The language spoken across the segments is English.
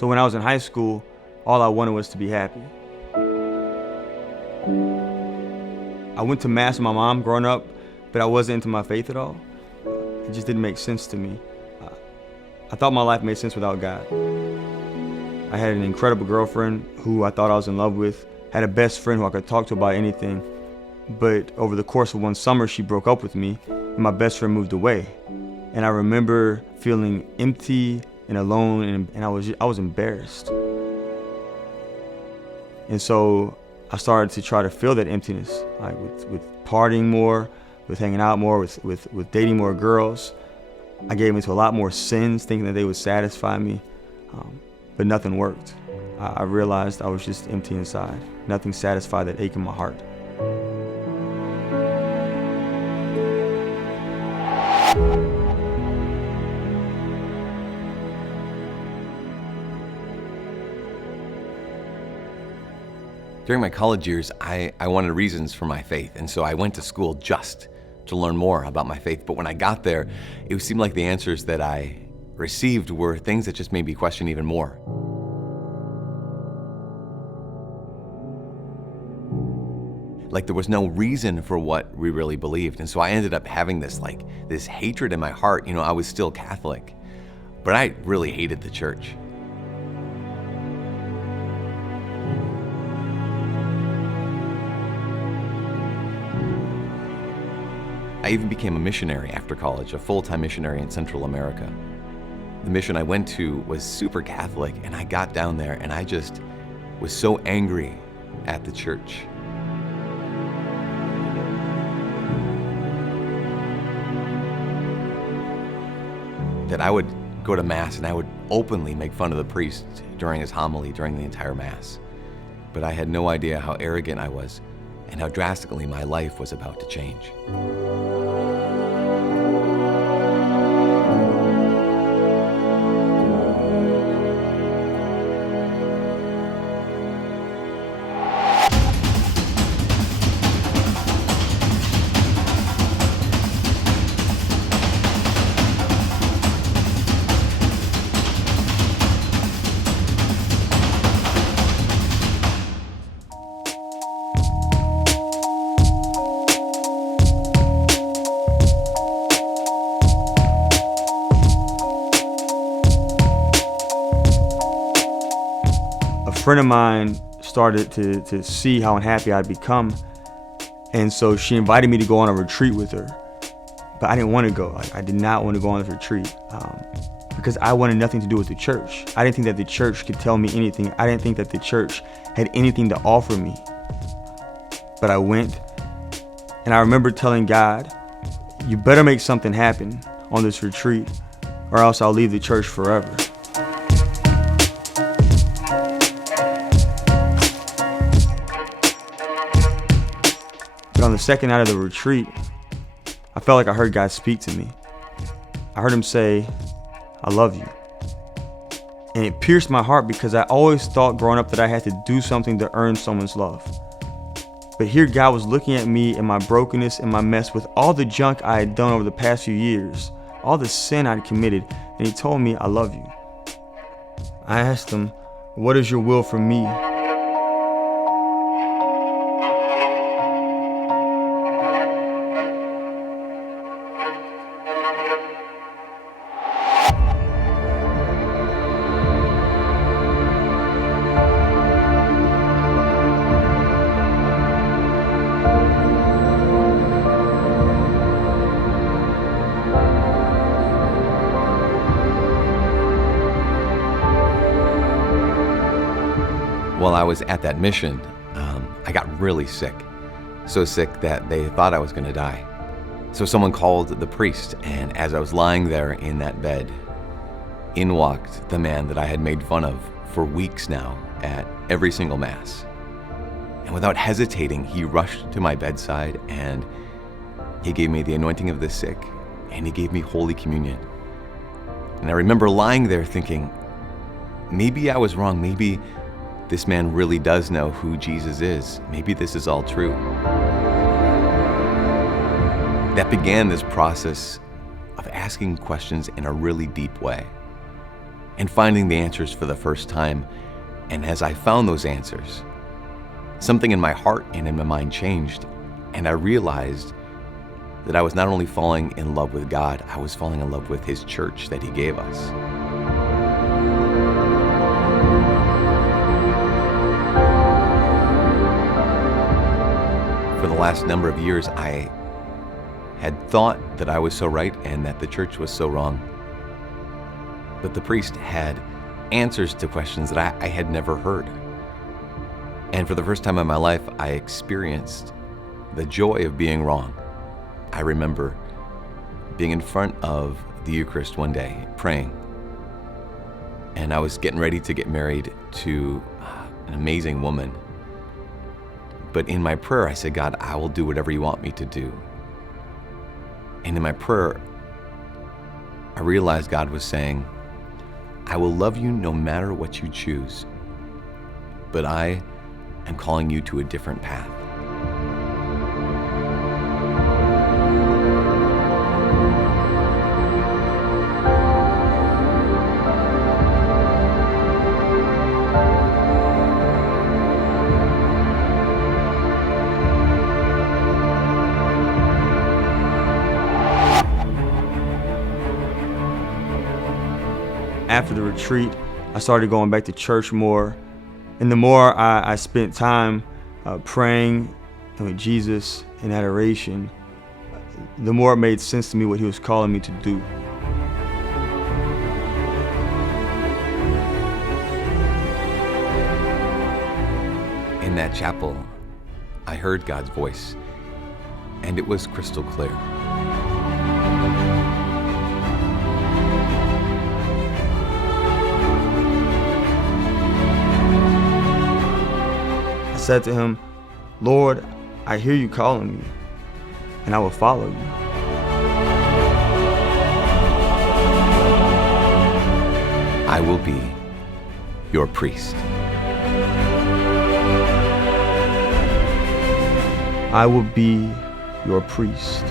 So when I was in high school, all I wanted was to be happy. I went to mass with my mom growing up, but I wasn't into my faith at all. It just didn't make sense to me. I thought my life made sense without God. I had an incredible girlfriend who I thought I was in love with, had a best friend who I could talk to about anything. But over the course of one summer, she broke up with me, and my best friend moved away. And I remember feeling empty and alone, and I was embarrassed. And so I started to try to fill that emptiness, like with partying more, with hanging out more, with dating more girls. I gave into a lot more sins, thinking that they would satisfy me, but nothing worked. I realized I was just empty inside. Nothing satisfied that ache in my heart. During my college years, I wanted reasons for my faith, and so I went to school just to learn more about my faith. But when I got there, it seemed like the answers that I received were things that just made me question even more. Like there was no reason for what we really believed. And so I ended up having this hatred in my heart. You know, I was still Catholic, but I really hated the church. I even became a missionary after college, a full-time missionary in Central America. The mission I went to was super Catholic, and I got down there and I just was so angry at the church. That I would go to Mass and I would openly make fun of the priest during his homily during the entire Mass. But I had no idea how arrogant I was and how drastically my life was about to change. A friend of mine started to see how unhappy I'd become, and so she invited me to go on a retreat with her. But I didn't want to go. I did not want to go on this retreat because I wanted nothing to do with the church. I didn't think that the church could tell me anything. I didn't think that the church had anything to offer me. But I went, and I remember telling God, you better make something happen on this retreat, or else I'll leave the church forever. But on the second night of the retreat, I felt like I heard God speak to me. I heard him say, I love you. And it pierced my heart because I always thought growing up that I had to do something to earn someone's love. But here God was looking at me and my brokenness and my mess with all the junk I had done over the past few years, all the sin I'd committed, and he told me, I love you. I asked him, what is your will for me? While I was at that mission, I got really sick. So sick that they thought I was going to die. So someone called the priest, and as I was lying there in that bed, in walked the man that I had made fun of for weeks now at every single Mass. And without hesitating, he rushed to my bedside and he gave me the anointing of the sick, and he gave me Holy Communion. And I remember lying there thinking, maybe I was wrong. Maybe this man really does know who Jesus is. Maybe this is all true. That began this process of asking questions in a really deep way. and finding the answers for the first time. And as I found those answers, something in my heart and in my mind changed, and I realized that I was not only falling in love with God, I was falling in love with His church that He gave us. For the last number of years, I had thought that I was so right and that the church was so wrong. But the priest had answers to questions that I had never heard. And for the first time in my life, I experienced the joy of being wrong. I remember being in front of the Eucharist one day, praying. And I was getting ready to get married to an amazing woman. But in my prayer, I said, God, I will do whatever you want me to do. And in my prayer, I realized God was saying, I will love you no matter what you choose, but I am calling you to a different path. After the retreat, I started going back to church more. And the more I spent time praying with Jesus in adoration, the more it made sense to me what He was calling me to do. In that chapel, I heard God's voice, and it was crystal clear. I said to Him, Lord, I hear you calling me, and I will follow you. I will be your priest. I will be your priest.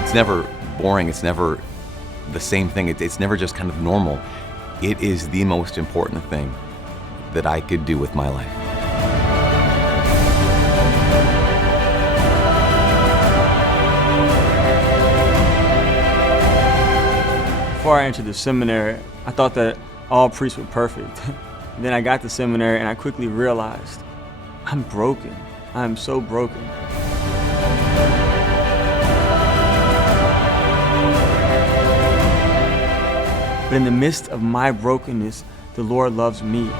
It's never boring. It's never the same thing. It's never just kind of normal. It is the most important thing that I could do with my life. Before I entered the seminary, I thought that all priests were perfect. Then I got to seminary and I quickly realized I'm broken. I'm so broken. But in the midst of my brokenness, the Lord loves me.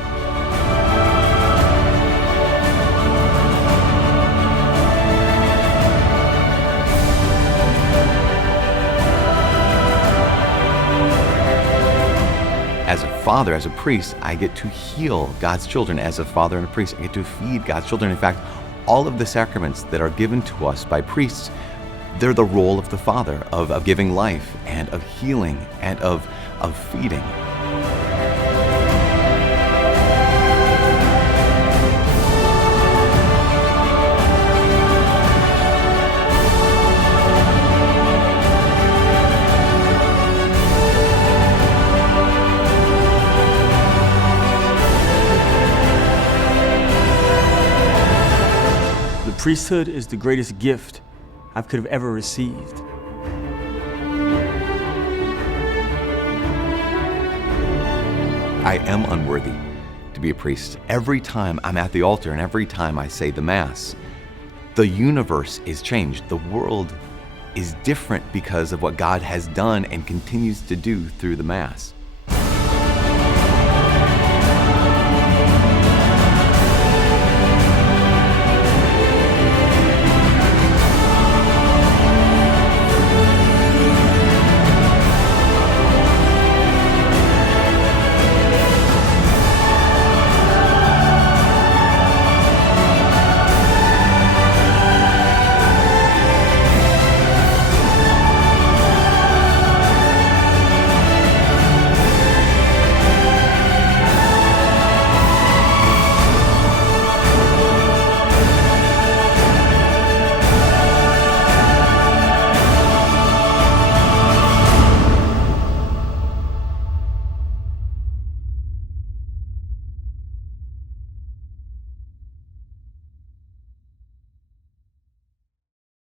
As a father, as a priest, I get to heal God's children. As a father and a priest, I get to feed God's children. In fact, all of the sacraments that are given to us by priests, they're the role of the Father, of giving life and of healing and of feeding. The priesthood is the greatest gift I could have ever received. I am unworthy to be a priest. Every time I'm at the altar and every time I say the Mass, the universe is changed. The world is different because of what God has done and continues to do through the Mass.